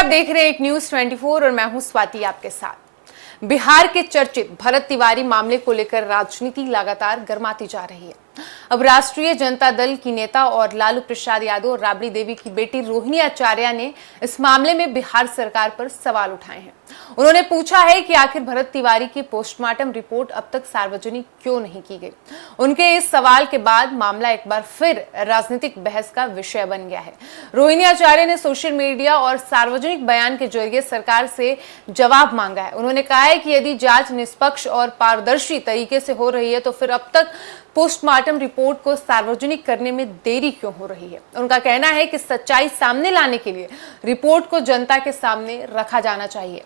आप देख रहे हैं एक न्यूज 24 और मैं हूं स्वाति आपके साथ। बिहार के चर्चित भरत तिवारी मामले को लेकर राजनीति लगातार गर्माती जा रही है। अब राष्ट्रीय जनता दल की नेता और लालू प्रसाद यादव और राबड़ी देवी की बेटी रोहिणी आचार्य ने इस मामले में बिहार सरकार पर सवाल उठाए हैं। उन्होंने पूछा है कि आखिर भरत तिवारी की पोस्टमार्टम रिपोर्ट अब तक सार्वजनिक क्यों नहीं की गई। उनके इस सवाल के बाद मामला एक बार फिर राजनीतिक बहस का विषय बन गया है। रोहिणी आचार्य ने सोशल मीडिया और सार्वजनिक बयान के जरिए सरकार से जवाब मांगा है। उन्होंने कहा है कि यदि जांच निष्पक्ष और पारदर्शी तरीके से हो रही है तो फिर अब तक पोस्टमार्टम रिपोर्ट को सार्वजनिक करने में देरी क्यों हो रही है। उनका कहना है कि सच्चाई सामने लाने के लिए रिपोर्ट को जनता के सामने रखा जाना चाहिए।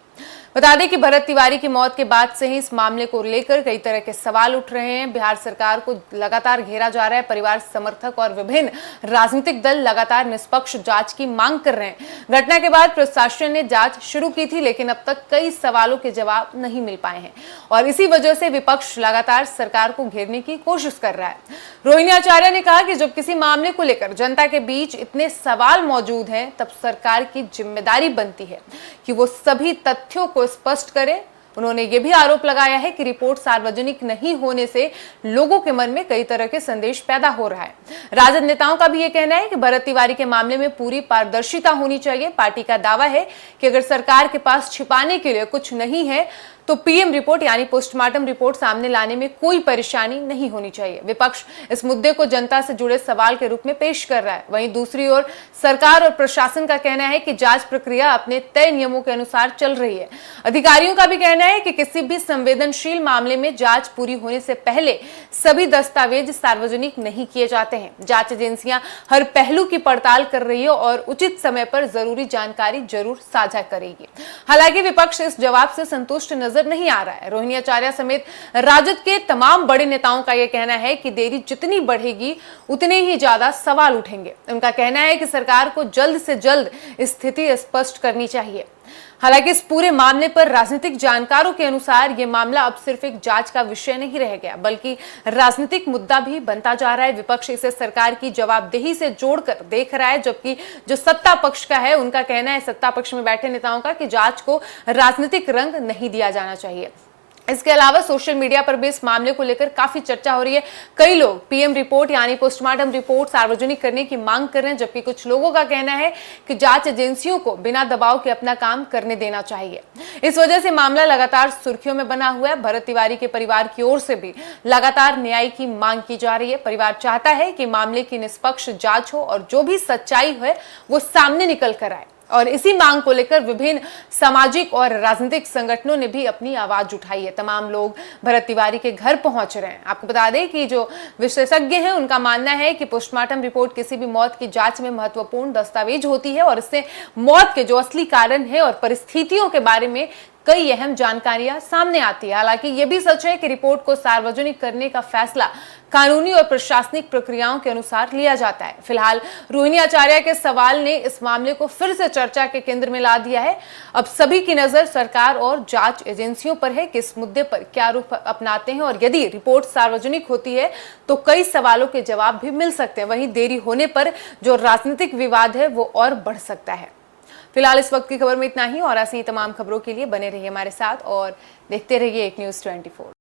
बता दें कि भरत तिवारी की मौत के बाद से ही इस मामले को लेकर कई तरह के सवाल उठ रहे हैं। बिहार सरकार को लगातार घेरा जा रहा है। परिवार समर्थक और विभिन्न राजनीतिक दल लगातार निष्पक्ष जांच की मांग कर रहे हैं। घटना के बाद प्रशासन ने जांच शुरू की थी, लेकिन अब तक कई सवालों के जवाब नहीं मिल पाए हैं और इसी वजह से विपक्ष लगातार सरकार को घेरने की कोशिश कर रहा है। रोहिणी आचार्य ने कहा कि जब किसी मामले को लेकर जनता के बीच इतने सवाल मौजूद हैं, तब सरकार की जिम्मेदारी बनती है कि वो सभी तथ्यों को स्पष्ट करे। उन्होंने ये भी आरोप लगाया है कि रिपोर्ट सार्वजनिक नहीं होने से लोगों के मन में कई तरह के संदेश पैदा हो रहा है। राजद नेताओं का भी ये कहना है कि भरत तिवारी के मामले में पूरी पारदर्शिता होनी चाहिए। पार्टी का दावा है कि अगर सरकार के पास छिपाने के लिए कुछ नहीं है तो पीएम रिपोर्ट यानी पोस्टमार्टम रिपोर्ट सामने लाने में कोई परेशानी नहीं होनी चाहिए। विपक्ष इस मुद्दे को जनता से जुड़े सवाल के रूप में पेश कर रहा है। वहीं दूसरी ओर सरकार और प्रशासन का कहना है कि जांच प्रक्रिया अपने तय नियमों के अनुसार चल रही है। अधिकारियों का भी कहना है कि किसी भी संवेदनशील मामले में जांच पूरी होने से पहले सभी दस्तावेज सार्वजनिक नहीं किए जाते हैं। जांच एजेंसियां हर पहलू की पड़ताल कर रही है और उचित समय पर जरूरी जानकारी जरूर साझा करेगी। हालांकि विपक्ष इस जवाब से संतुष्ट नजर नहीं आ रहा है। रोहिणी आचार्य समेत राजद के तमाम बड़े नेताओं का यह कहना है कि देरी जितनी बढ़ेगी उतने ही ज्यादा सवाल उठेंगे। उनका कहना है कि सरकार को जल्द से जल्द स्थिति स्पष्ट करनी चाहिए। हालांकि इस पूरे मामले पर राजनीतिक जानकारों के अनुसार यह मामला अब सिर्फ एक जांच का विषय नहीं रह गया, बल्कि राजनीतिक मुद्दा भी बनता जा रहा है। विपक्ष इसे सरकार की जवाबदेही से जोड़कर देख रहा है, जबकि जो सत्ता पक्ष का है उनका कहना है, सत्ता पक्ष में बैठे नेताओं का, कि जांच को राजनीतिक रंग नहीं दिया जाना चाहिए। इसके अलावा सोशल मीडिया पर भी इस मामले को लेकर काफी चर्चा हो रही है। कई लोग पीएम रिपोर्ट यानी पोस्टमार्टम रिपोर्ट सार्वजनिक करने की मांग कर रहे हैं, जबकि कुछ लोगों का कहना है कि जांच एजेंसियों को बिना दबाव के अपना काम करने देना चाहिए। इस वजह से मामला लगातार सुर्खियों में बना हुआ है। भरत तिवारी के परिवार की ओर से भी लगातार न्याय की मांग की जा रही है। परिवार चाहता है कि मामले की निष्पक्ष जांच हो और जो भी सच्चाई है वो सामने निकल कर आए। और इसी मांग को लेकर विभिन्न सामाजिक और राजनीतिक संगठनों ने भी अपनी आवाज उठाई है। तमाम लोग भरत तिवारी के घर पहुंच रहे हैं। आपको बता दें कि जो विशेषज्ञ हैं उनका मानना है कि पोस्टमार्टम रिपोर्ट किसी भी मौत की जांच में महत्वपूर्ण दस्तावेज होती है और इससे मौत के जो असली कारण है और परिस्थितियों के बारे में कई अहम जानकारियां सामने आती है। हालांकि यह भी सच है कि रिपोर्ट को सार्वजनिक करने का फैसला कानूनी और प्रशासनिक प्रक्रियाओं के अनुसार लिया जाता है। फिलहाल रोहिणी आचार्य के सवाल ने इस मामले को फिर से चर्चा के केंद्र में ला दिया है। अब सभी की नजर सरकार और जांच एजेंसियों पर है कि इस मुद्दे पर क्या रुख अपनाते हैं और यदि रिपोर्ट सार्वजनिक होती है तो कई सवालों के जवाब भी मिल सकते हैं। वहीं देरी होने पर जो राजनीतिक विवाद है वो और बढ़ सकता है। फिलहाल इस वक्त की खबर में इतना ही और ऐसी ही तमाम खबरों के लिए बने रहिए हमारे साथ और देखते रहिए एक न्यूज़ 24।